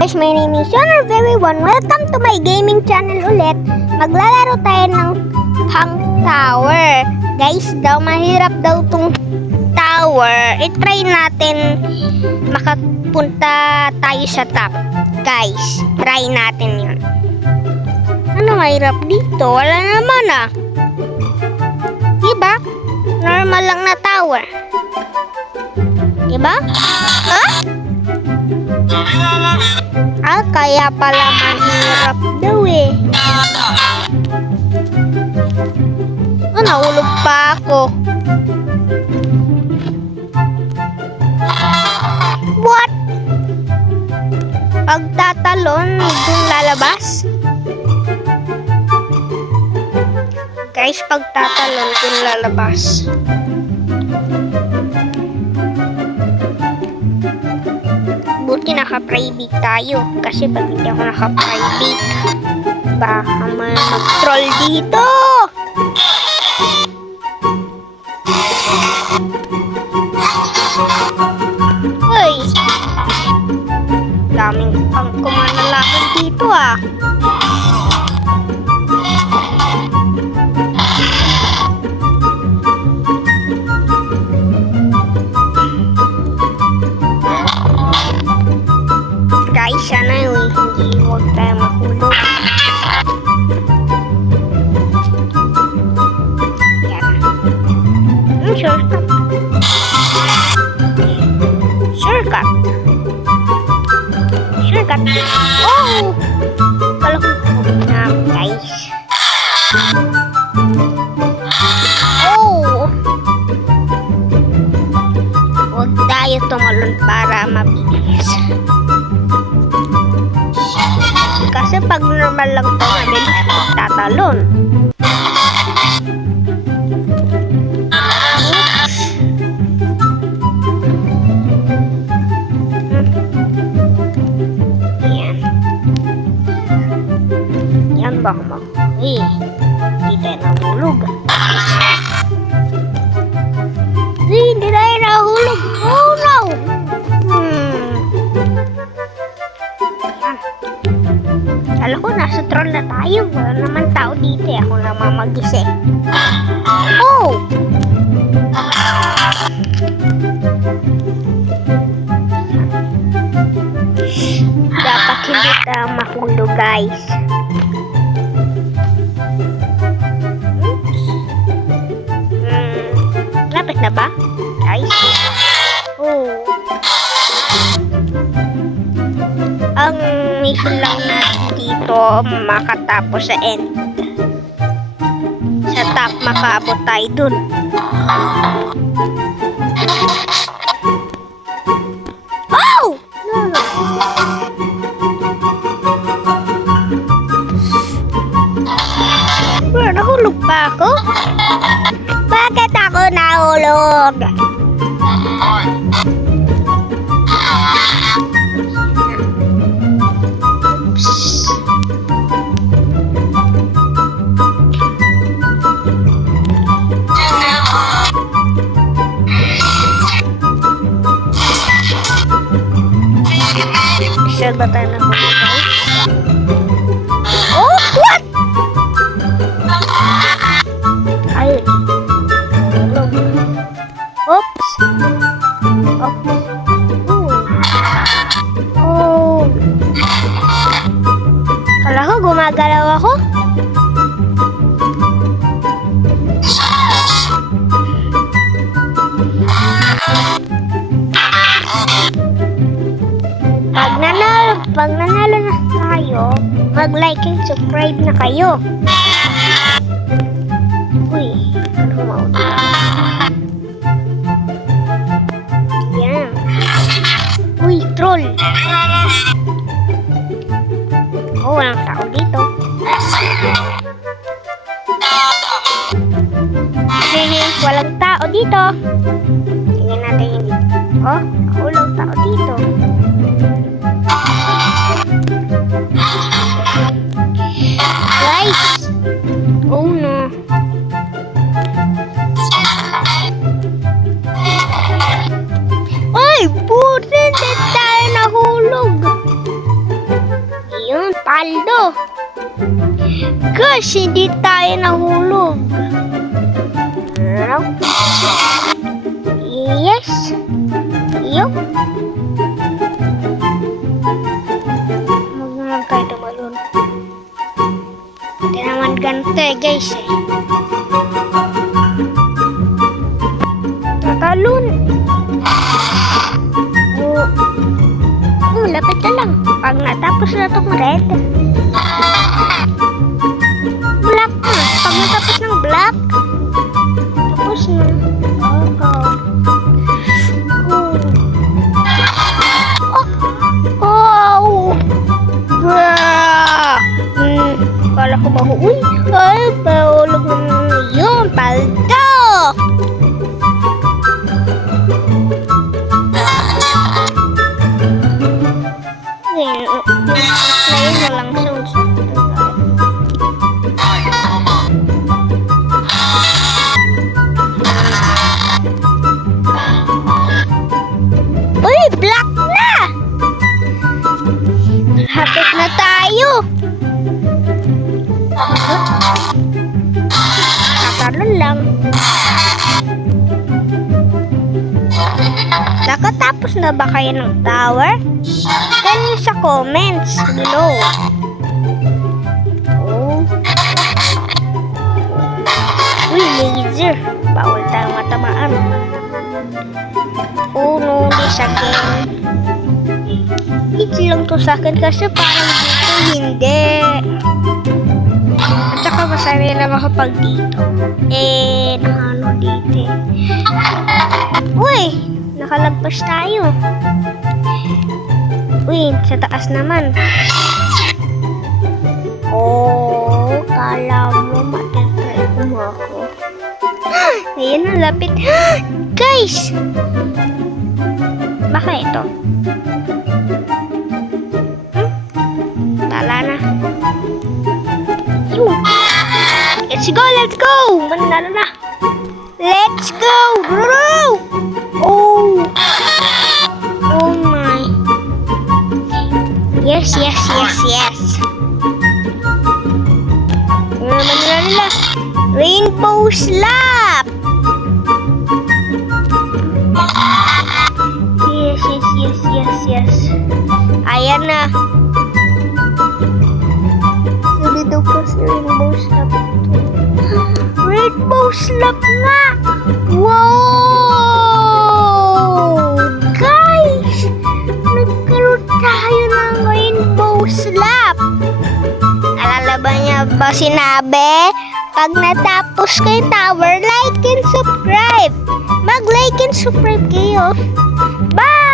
Guys, my name is Sean everyone. Welcome to my gaming channel ulit. Maglalaro tayo ng hang tower. Guys, mahirap daw tong tower. I-try natin makapunta tayo sa top. Guys, try natin yun. Ano mahirap dito? Wala naman ah. Diba? Normal lang na tower. Diba? Huh? Kaya pala mahirap daw eh. Nahulog pa ako. What? Pagtatalon, dun lalabas? Guys, pagtatalon, dun lalabas. Buti naka-private tayo. Kasi pag hindi ako naka-private, baka mag-troll dito. Hoy! Daming pang kumanalaman dito ah. Guys, sana hindi huwag tayo mahulog. Yan. Shortcut. Shortcut. Shortcut. Oh! Kala ko na, guys. Oh! Huwag tayo tumalon para mabilis. Kasi pag normal lang ito, mabilis magtatalon. Yan. Yan ba ako hindi tayo nahulog. Hindi tayo nahulog. Oh no! Alam ko, nasa troll na tayo. Wala naman tao dito eh. Ako naman mag-isa. Oh! Dapat hindi tayo mahulog, guys. Lapit na ba? Guys? Oh. Ang mission lang natin dito makatapos sa end. Sa top makaabot tayo dun. Oh! Nahulog pa ako? Bakit ako nahulog? Sure ba tayo nahulog, guys? Oh! What? Ay! Nahulog. Oops! Oops! Oh! Kala ko gumagalaw ako? Pag nanalo na tayo, mag-like and subscribe na kayo. Uy, ano mauto? Yan. Uy, troll. Oh, walang tao dito. Walang tao dito. Tingnan natin yung dito. Oh, walang tao dito. Guys! Oh no! Ay! Buti! Hindi tayo nahulog! paldo. Gosh, hindi tayo nahulog. Yes. Yup. Huwag naman tayo tumalon. Hindi naman ganito guys eh. Tatalon. Lapit na lang. Pag natapos na itong red, black na. Pag natapos ng black, tapos na. Kala ko ba uy? Ay, paulog na yun. Paldo! Ngayon na lang sounds. Uy, black na! Hapit na tayo. Tatalon lang. Nakatapos na ba kayo ng tower? Tell me sa comments below. Oh. Uy, laser. Bawal tayong matamaan. Oh no, this again. Easy lang to sa akin kasi parang dito hindi. At saka masaya lang ako pag dito. Nakano dito Uy, nakalagpas tayo. Uy, sa taas naman. Oh, kala mo matitry mo ako. Ayan ang lapit. Guys! Baka ito. Tala na. Yun. Let's go, let's go! Manalo na. Let's go! Oh! Oh my. Yes, yes, yes, yes. Manalo. Rainbow slap! Yes, yes, yes, yes, yes. Ayan na. Sabi daw kasi rainbow slap. Rainbow slap nga! Wow! Guys! Nagkaroon tayo ng rainbow slap! Alala ba niya ba sinabi? Pag natapos kay tower, like and subscribe! Mag-like and subscribe kayo! Bye!